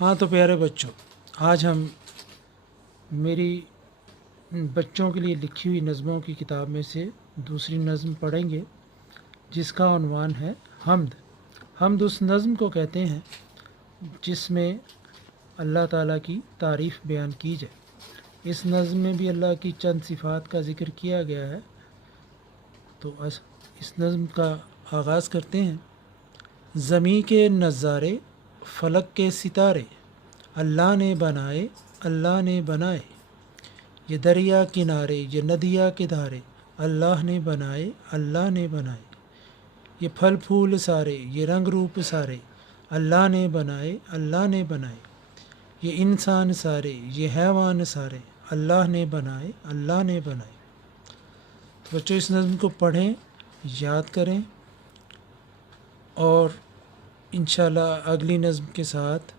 ہاں تو پیارے بچوں، آج ہم میری بچوں کے لیے لکھی ہوئی نظموں کی کتاب میں سے دوسری نظم پڑھیں گے، جس کا عنوان ہے حمد۔ حمد اس نظم کو کہتے ہیں جس میں اللہ تعالیٰ کی تعریف بیان کی جائے۔ اس نظم میں بھی اللہ کی چند صفات کا ذکر کیا گیا ہے، تو اس نظم کا آغاز کرتے ہیں۔ زمیں کے نظارے، فلک کے ستارے، اللہ نے بنائے، اللہ نے بنائے۔ یہ دریا کنارے، یہ ندیاں کے دھارے، اللہ نے بنائے، اللہ نے بنائے۔ یہ پھل پھول سارے، یہ رنگ روپ سارے، اللہ نے بنائے، اللہ نے بنائے۔ یہ انسان سارے، یہ حیوان سارے، اللہ نے بنائے، اللہ نے بنائے۔ تو بچوں اس نظم کو پڑھیں، یاد کریں، اور انشاءاللہ اگلی نظم کے ساتھ